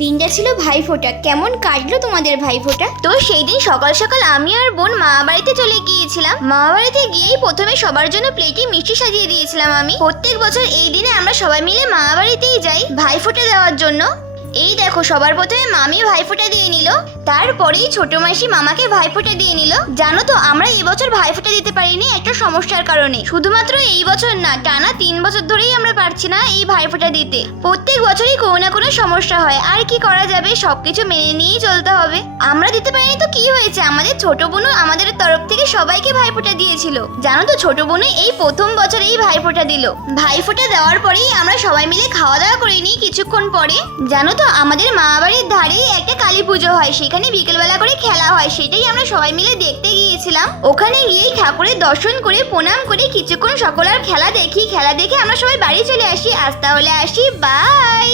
দিনটা ছিল ভাইফোঁটা। কেমন কাটলো তোমাদের ভাইফোঁটা? তো সেই দিন সকাল সকাল আমি আর বোন মামা বাড়িতে চলে গিয়েছিলাম। মামা বাড়িতে গিয়েই প্রথমে সবার জন্য প্লেটে মিষ্টি সাজিয়ে দিয়েছিলাম আমি। প্রত্যেক বছর এই দিনে আমরা সবাই মিলে মামা বাড়িতেই যাই ভাইফোঁটা দেওয়ার জন্য। এই দেখো, সবার প্রথমে মামি ভাইফোঁটা দিয়ে নিল, তারপরেই ছোট মাসি মামাকে ভাইফোঁটা দিয়ে নিল। জানো তো, আমরা এই বছর ভাইফোঁটা দিতে পারিনি একটা সমস্যার কারণে। শুধুমাত্র এই বছর না, টানা 3 বছর ধরেই আমরা পারছি না এই ভাইফোঁটা দিতে। প্রত্যেক বছরই কোনো না কোনো সমস্যা হয়, আর কি করা যাবে, সবকিছু মেনে নিয়েই চলতে হবে। আমরা দিতে পারিনি তো কি হয়েছে, আমাদের ছোট বোনও আমাদের তরফ থেকে সবাইকে ভাইফোঁটা দিয়েছিল। জানো তো, ছোট বোনও এই প্রথম বছর এই ভাইফোঁটা দিল। ভাইফোঁটা দেওয়ার পরেই আমরা সবাই মিলে খাওয়া দাওয়া করে নিই কিছুক্ষণ পরে। জানো তো, আমাদের মামা বাড়ির ধারেই একটা কালী পুজো হয়, সেখানে বিকেলবেলা করে খেলা হয়, সেটাই আমরা সবাই মিলে দেখতে গিয়েছিলাম। ওখানে গিয়েই ঠাকুরের দর্শন করে প্রণাম করে কিছুক্ষণ সকল আর খেলা দেখে আমরা সবাই বাড়ি চলে আসি। আজ তাহলে আসি, বাই।